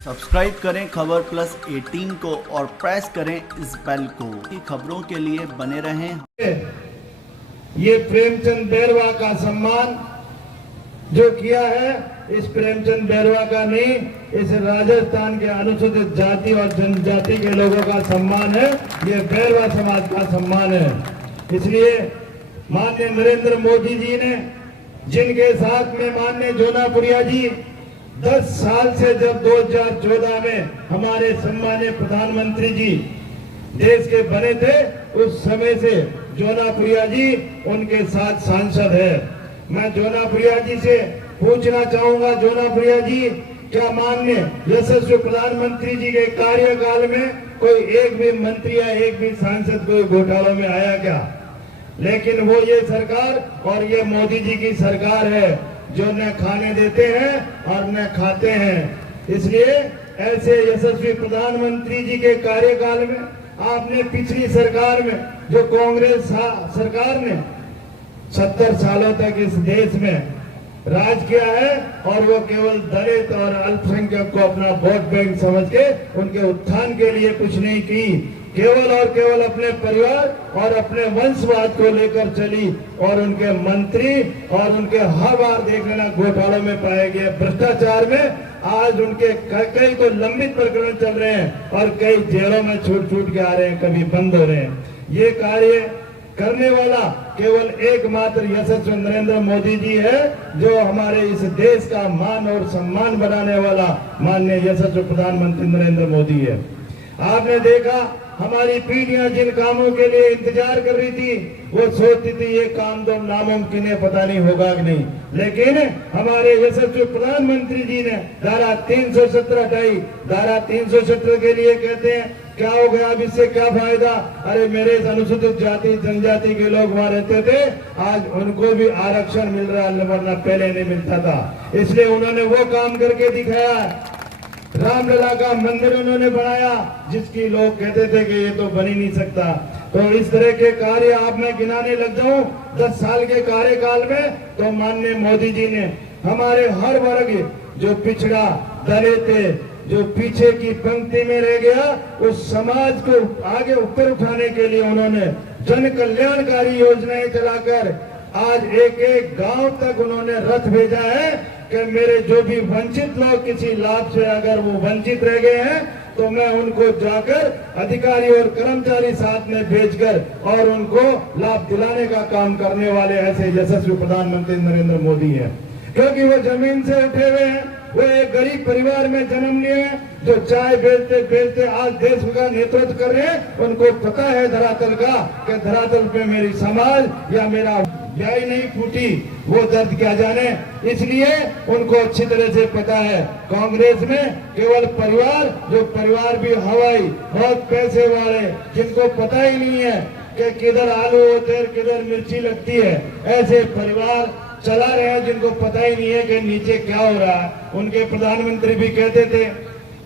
Subscribe करें खबर plus 18 को और प्रेस करें इस बेल को। खबरों के लिए बने रहें। ये प्रेमचंद बैरवा का सम्मान जो किया है, इस प्रेमचंद बैरवा का नहीं, इस राजस्थान के अनुसूचित जाति और जनजाति के लोगों का सम्मान है। ये बैरवा समाज का सम्मान है। इसलिए माननीय नरेंद्र मोदी जी ने, जिनके साथ में माननीय जोनापुरिया जी 10 साल से, जब 2014 में हमारे सम्मानीय प्रधानमंत्री जी देश के बने थे, उस समय से जोनापुरिया जी उनके साथ सांसद है। मैं जोनापुरिया जी से पूछना चाहूंगा, जोनापुरिया जी, क्या माननीय यशस्वी प्रधानमंत्री जी के कार्यकाल में कोई एक भी मंत्री या एक भी सांसद कोई घोटालों में आया क्या? लेकिन वो ये सरकार और ये मोदी जी की सरकार है जो न खाने देते हैं और न खाते हैं। इसलिए ऐसे यशस्वी प्रधानमंत्री जी के कार्यकाल में आपने पिछली सरकार में, जो कांग्रेस सरकार ने 70 सालों तक इस देश में राज किया है, और वो केवल दलित और अल्पसंख्यक को अपना वोट बैंक समझ के उनके उत्थान के लिए कुछ नहीं की, केवल और केवल अपने परिवार और अपने वंशवाद को लेकर चली। और उनके मंत्री और उनके हर बार देख लेना घोटालों में पाए गए, भ्रष्टाचार में आज उनके कई तो लंबित प्रकरण चल रहे हैं और कई जेलों में छूट के आ रहे हैं, कभी बंद हो रहे हैं। ये कार्य करने वाला केवल एकमात्र यशस्वी नरेंद्र मोदी जी है, जो हमारे इस देश का मान और सम्मान बढ़ाने वाला माननीय यशस्वी प्रधानमंत्री नरेंद्र मोदी है। आपने देखा, हमारी पीढ़ियां जिन कामों के लिए इंतजार कर रही थी, वो सोचती थी ये काम तो नामुमकिन है, पता नहीं होगा कि नहीं। लेकिन हमारे यशस्वी प्रधानमंत्री जी ने धारा 317 हटाई। धारा 317 के लिए कहते हैं क्या हो गया, अब इससे क्या फायदा? अरे मेरे अनुसूचित जाति जनजाति के लोग वहां रहते थे, आज उनको भी आरक्षण मिल रहा है, वरना पहले नहीं मिलता था। इसलिए उन्होंने वो काम करके दिखाया। रामलला का मंदिर उन्होंने बनाया, जिसकी लोग कहते थे कि ये तो बन ही नहीं सकता। तो इस तरह के कार्य आप मैं गिनाने लग जाऊं 10 साल के कार्यकाल में, तो माननीय मोदी जी ने हमारे हर वर्ग, जो पिछड़ा दलित, जो पीछे की पंक्ति में रह गया, उस समाज को आगे ऊपर उठाने के लिए उन्होंने जन कल्याणकारी योजनाएं चलाकर आज एक एक गांव तक उन्होंने रथ भेजा है कि मेरे जो भी वंचित लोग किसी लाभ से अगर वो वंचित रह गए हैं, तो मैं उनको जाकर अधिकारी और कर्मचारी साथ में भेजकर और उनको लाभ दिलाने का काम करने वाले ऐसे यशस्वी प्रधानमंत्री नरेंद्र मोदी हैं। क्योंकि वो जमीन से उठे हुए हैं, वो एक गरीब परिवार में जन्म लिए हैं, जो चाय बेचते बेचते आज देश का नेतृत्व कर रहे हैं। उनको पता है धरातल का, कि धरातल पे मेरी समाज या मेरा ब्याई नहीं फूटी, वो दर्द क्या जाने। इसलिए उनको अच्छी तरह से पता है, कांग्रेस में केवल परिवार, जो परिवार भी हवाई बहुत पैसे वाले, जिनको पता ही नहीं है कि किधर आलू होते हैं किधर मिर्ची लगती है, ऐसे परिवार चला रहे हैं जिनको पता ही नहीं है कि नीचे क्या हो रहा है। उनके प्रधानमंत्री भी कहते थे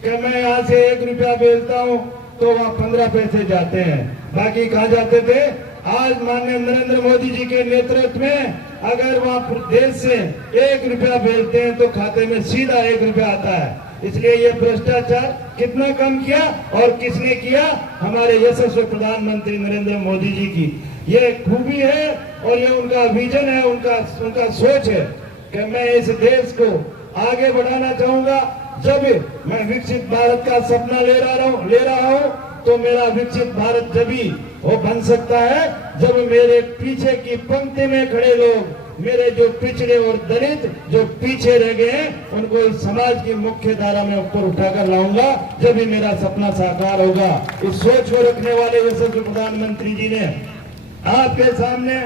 कि मैं यहाँ से 1 रुपया बेचता हूँ तो वहाँ 15 पैसे जाते हैं, बाकी कहाँ जाते थे? आज माननीय नरेंद्र मोदी जी के नेतृत्व में अगर वहाँ प्रदेश से 1 रुपया भेजते हैं तो खाते में सीधा 1 रुपया आता है। इसलिए ये भ्रष्टाचार कितना कम किया और किसने किया? हमारे यशस्वी प्रधानमंत्री नरेंद्र मोदी जी की ये खूबी है और ये उनका विजन है, उनका सोच है कि मैं इस देश को आगे बढ़ाना चाहूंगा। जब मैं विकसित भारत का सपना ले रहा हूं, तो मेरा विकसित भारत जभी वो बन सकता है जब मेरे पीछे की पंक्ति में खड़े लोग, मेरे जो पिछड़े और दलित जो पीछे रह गए हैं, उनको इस समाज की मुख्य धारा में ऊपर उठाकर लाऊंगा, जब भी मेरा सपना साकार होगा। इस सोच को रखने वाले यशस्वी प्रधानमंत्री जी ने आपके सामने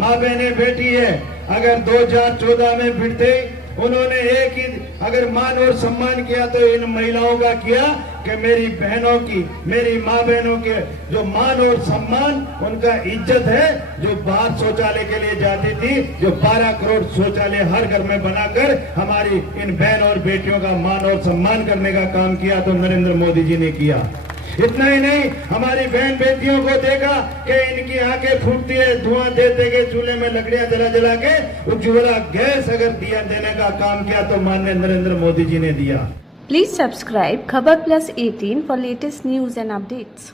माँ बहने बेटी है, अगर 2014 में भिड़ते उन्होंने एक ही अगर मान और सम्मान किया तो इन महिलाओं का किया कि मेरी बहनों की, मेरी माँ बहनों के जो मान और सम्मान, उनका इज्जत है, जो बाहर शौचालय के लिए जाती थी, जो 12 करोड़ शौचालय हर घर में बनाकर हमारी इन बहन और बेटियों का मान और सम्मान करने का काम किया, तो नरेंद्र मोदी जी ने किया। इतना ही नहीं, हमारी बहन बेटियों को देखा कि इनकी आंखें फूटती है, धुआं देते के चूल्हे में लकड़ियां जला जला के उज्ज्वला गैस अगर दिया देने का काम किया तो माननीय नरेंद्र मोदी जी ने दिया। Please subscribe Khabar Plus 18 for latest news and updates.